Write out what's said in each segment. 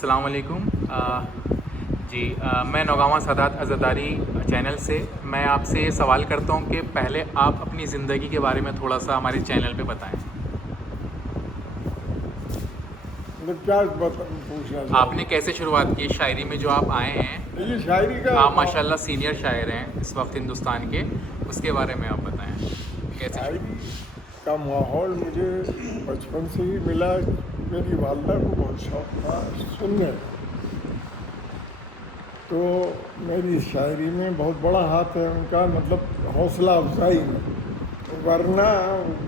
السلام علیکم جی میں نوگاواں سادات عزاداری چینل سے میں آپ سے یہ سوال کرتا ہوں کہ پہلے آپ اپنی زندگی کے بارے میں تھوڑا سا ہمارے چینل پہ بتائیں. کیا پوچھنا آپ نے کیسے شروعات کی شاعری میں جو آپ آئے ہیں؟ یہ شاعری کا آپ ماشاء اللہ سینئر شاعر ہیں اس وقت ہندوستان کے, اس کے بارے میں آپ بتائیں کیسے شاعری کا ماحول مجھے بچپن سے ہی ملا. میری والدہ کو بہت شوق تھا سننے, تو میری شاعری میں بہت بڑا ہاتھ ہے ان کا, مطلب حوصلہ افزائی میں. ورنہ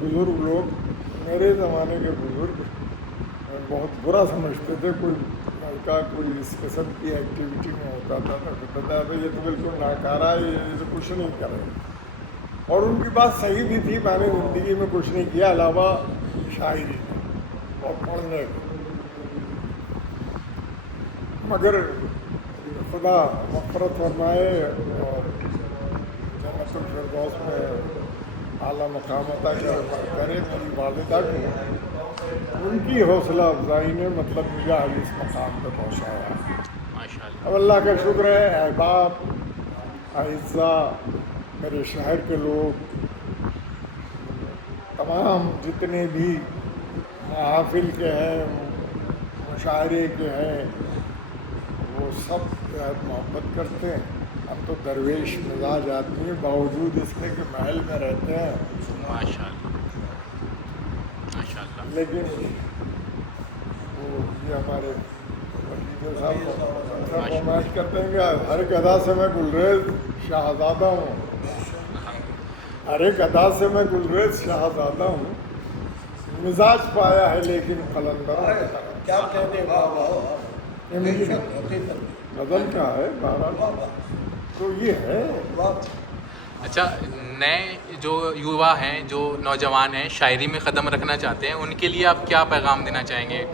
بزرگ لوگ, میرے زمانے کے بزرگ بہت برا سمجھتے تھے. کوئی لڑکا کوئی اس قسم کی ایکٹیویٹی میں ہوتا تھا تو کہتا تھا یہ تو بالکل ناکارہ ہے, یہ تو کچھ نہیں کرے. اور ان کی بات صحیح بھی تھی. میں نے زندگی میں کچھ نہیں کیا علاوہ شاعری اور پڑھنے کا, مگر خدا مغفرت فرمائے اور جنت الفردوس میں اعلیٰ مقام عطا کرے میری والدہ کو. ان کی حوصلہ افزائی نے مطلب مجھے آج اس مقام پہ پہنچایا. ماشاء اللہ. اب اللہ کا شکر ہے, احباب اعزاء میرے شہر کے لوگ, تمام جتنے بھی محافل کے ہیں, مشاعرے کے ہیں, وہ سب بہت محبت کرتے ہیں. ہم تو درویش مزاج آدمی ہیں, باوجود اس کے کہ محل میں رہتے ہیں, ماشاء اللہ ماشاء اللہ. لیکن وہ یہ ہمارے وکیل صاحب فرمائش کرتے ہیں کہ ہر ایک ادا سے میں گلریز شہزادہ ہوں, ہر ایک ادا سے میں گلریز شہزادہ ہوں, مزاج پایا ہے لیکن قلندروں کی طرح. کیا کہنے غزل کا ہے بہرحال, تو یہ ہے. اچھا, نئے جو یووا ہیں, جو نوجوان ہیں, شاعری میں قدم رکھنا چاہتے ہیں, ان کے لیے آپ کیا پیغام دینا چاہیں گے؟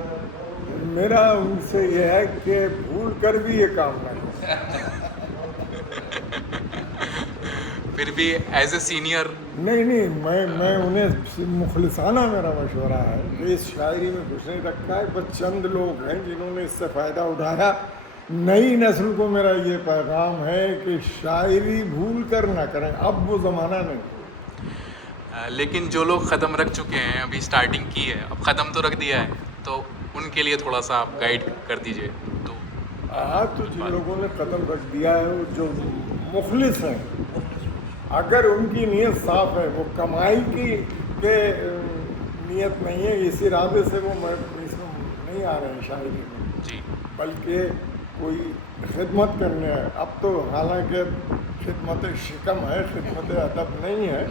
میرا ان سے یہ ہے کہ بھول کر بھی یہ کام نہ کریں. پھر بھی ایز اے سینئر نہیں, میں انہیں مخلصانہ میرا مشورہ ہے کہ اس شاعری میں کچھ نہیں رکھا ہے. بس چند لوگ ہیں جنہوں نے اس سے فائدہ اٹھایا. نئی نسل کو میرا یہ پیغام ہے کہ شاعری بھول کر نہ کریں, اب وہ زمانہ نہیں. لیکن جو لوگ قدم رکھ چکے ہیں, ابھی سٹارٹنگ کی ہے, اب قدم تو رکھ دیا ہے, تو ان کے لیے تھوڑا سا آپ گائیڈ کر دیجئے. تو جن لوگوں نے قدم رکھ دیا ہے, وہ جو مخلص ہیں, اگر ان کی نیت صاف ہے, وہ کمائی کی کہ نیت نہیں ہے, اس ارادے سے وہ اس میں نہیں آ رہے ہیں شاعری میں, جی, بلکہ کوئی خدمت کرنے ہے. اب تو حالانکہ خدمت شکم ہے, خدمت ادب نہیں ہے.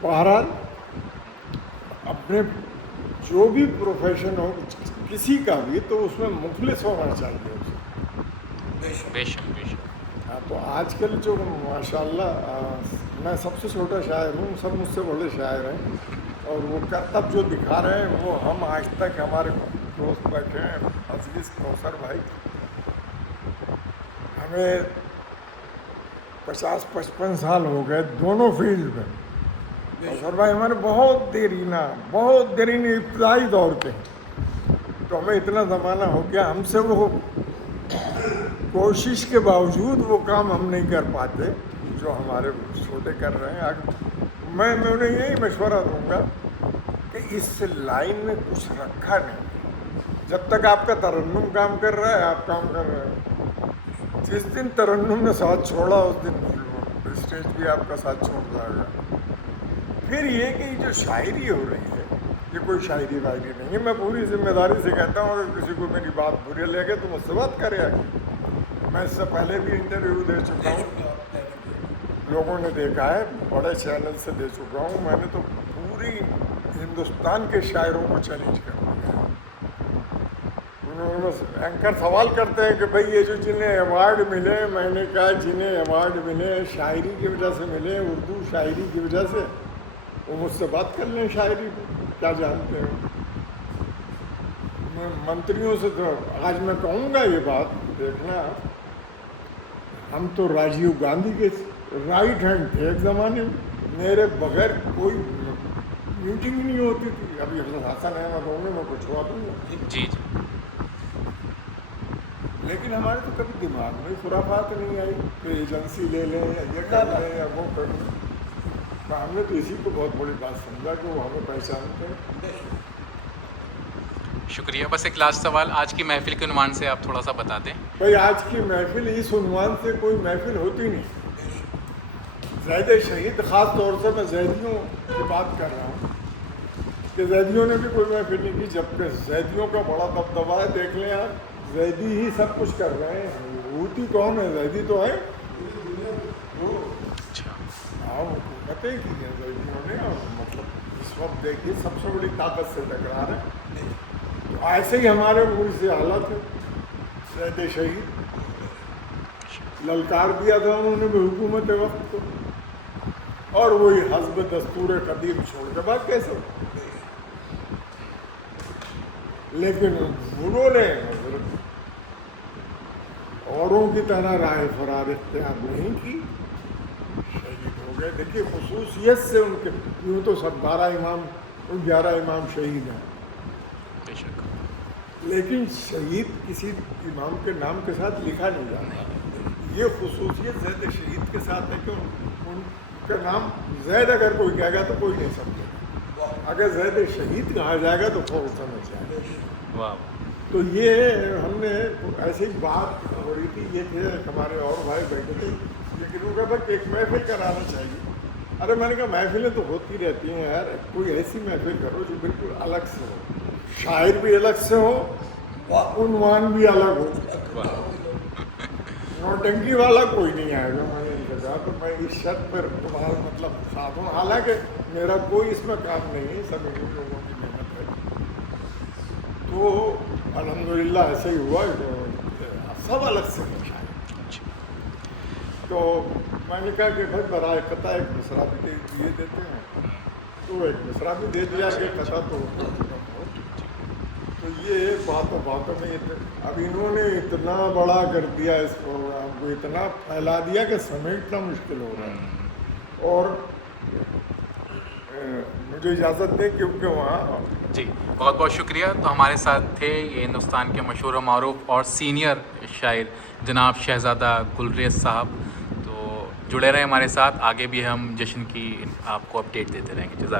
بہرحال اپنے جو بھی پروفیشن ہو کسی کا بھی, تو اس میں مخلص ہونا چاہیے اسے. بے شک بے شک. تو آج کل جو ماشاء اللہ, میں سب سے چھوٹا شاعر ہوں, سب مجھ سے بڑے شاعر ہیں, اور وہ کرتب جو دکھا رہے ہیں وہ ہم آج تک, ہمارے دوست بیٹھے ہیں عزیز کوثر بھائی, ہمیں 50-55 سال ہو گئے دونوں فیلڈ میں. کوثر بھائی ہمارے بہت دیرینہ ابتدائی دور کے ہیں, تو ہمیں اتنا زمانہ ہو گیا, ہم سے وہ کوشش کے باوجود وہ کام ہم نہیں کر پاتے جو ہمارے چھوٹے کر رہے ہیں. میں انہیں یہی مشورہ دوں گا کہ اس لائن میں کچھ رکھا نہیں. جب تک آپ کا ترنم کام کر رہا ہے, آپ کام کر رہے ہیں. جس دن ترنم نے ساتھ چھوڑا, اس دن اسٹیج بھی آپ کا ساتھ چھوڑ جائے گا. پھر یہ کہ جو شاعری ہو رہی ہے, یہ کوئی شاعری وائری نہیں ہے. میں پوری ذمہ داری سے کہتا ہوں, اگر کسی کو میری بات بری لگے تو مجھ سے بات کرے. میں اس سے پہلے بھی انٹرویو دے چکا ہوں, لوگوں نے دیکھا ہے, بڑے چینل سے دے چکا ہوں. میں نے تو پوری ہندوستان کے شاعروں کو چیلنج کر دیا. اینکر سوال کرتے ہیں کہ بھئی یہ جو جنہیں ایوارڈ ملے, میں نے کہا جنہیں ایوارڈ ملے شاعری کی وجہ سے ملے, اردو شاعری کی وجہ سے, وہ مجھ سے بات کر لیں شاعری کو, کیا جانتے ہیں. میں منتریوں سے تو آج میں کہوں گا یہ بات, دیکھنا, ہم تو راجیو گاندھی کے رائٹ ہینڈ تھے ایک زمانے میں, میرے بغیر کوئی میٹنگ نہیں ہوتی تھی. ابھی حسن احمد ہوں گے, میں پوچھوا دوں گا. جی, لیکن ہمارے تو کبھی دماغ میں خرافات نہیں آئی کہ ایجنسی لے لیں یا یہ کر لیں یا وہ کر لیں. ہم نے تو اسی کو بہت بڑی بات سمجھا کہ وہ ہمیں پہچانتے ہیں. شکریہ. بس ایک لاسٹ سوال, آج کی محفل کے عنوان سے آپ تھوڑا سا بتا دیں. بھائی آج کی محفل اس عنوان سے کوئی محفل ہوتی نہیں. زید شہید, خاص طور سے میں زیدیوں کی بات کر رہا ہوں کہ زیدیوں نے بھی کوئی محفل نہیں کی, جبکہ زیدیوں کا بڑا دبدبا ہے. دیکھ لیں آپ, زیدی ہی سب کچھ کر رہے ہیں. ہوتی کون ہے؟ زیدی تو ہے. ہاں حکومتیں کی ہیں زیدیوں نے, اور مطلب اس وقت دیکھیے سب سے بڑی طاقت سے ٹکرا رہے ہیں. تو ایسے ہی ہمارے ملک سے حالت ہے. زید شہید للکار دیا تھا انہوں نے بھی حکومت وقت کو, اور وہی حزب دستور قدیم چھوڑ کے بعد کیسے ہو. لیکن انہوں نے اوروں کی طرح راہ فرار اختیار نہیں کی, شہید ہو گئے. دیکھیے خصوصیت سے ان کے, یوں تو سب 11 امام شہید ہیں, بے شک. لیکن شہید کسی امام کے نام کے ساتھ لکھا نہیں جاتا. یہ خصوصیت زید شہید کے ساتھ ہے کہ ان کا نام زید اگر کوئی کہے گا تو کوئی نہیں سمجھے گا, اگر زید شہید کہا جائے گا تو فوراً سمجھ جائے گا. واہ. تو یہ ہم نے ایسی ہی بات ہو رہی تھی, یہ تھے ہمارے اور بھائی بیٹھے تھے, لیکن وہ کہا کہ ایک محفل کرانا چاہیے. ارے میں نے کہا محفلیں تو ہوتی رہتی ہیں یار, کوئی ایسی محفل کرو جو بالکل الگ سے ہو, شاعر بھی الگ سے ہو, عنوان بھی الگ ہو. نوٹنکی والا کوئی نہیں آئے گا. میں نے کہا تو میں اس شرط پر تمہارا مطلب ساتھ ہوں, حالانکہ میرا کوئی اس میں کام نہیں ہے, سب ان لوگوں کی محنت ہے. تو الحمدللہ ایسے ہی ہوا, سب الگ سے شاعر. تو میں نے کہا کہ بھائی برائے قطع ایک مصرع بھی دیے دیتے ہیں, تو ایک مصرع بھی دے دیا کہ قطع تو یہ باتوں میں اب انہوں نے اتنا بڑا کر دیا اس پروگرام کو, اتنا پھیلا دیا کہ سمیٹنا مشکل ہو رہا ہے. اور مجھے اجازت دیں کیونکہ وہاں جی بہت بہت شکریہ. تو ہمارے ساتھ تھے یہ ہندوستان کے مشہور و معروف اور سینئر شاعر جناب شہزادہ گلریز صاحب. تو جڑے رہے ہمارے ساتھ, آگے بھی ہم جشن کی آپ کو اپڈیٹ دیتے رہیں گے. جزاک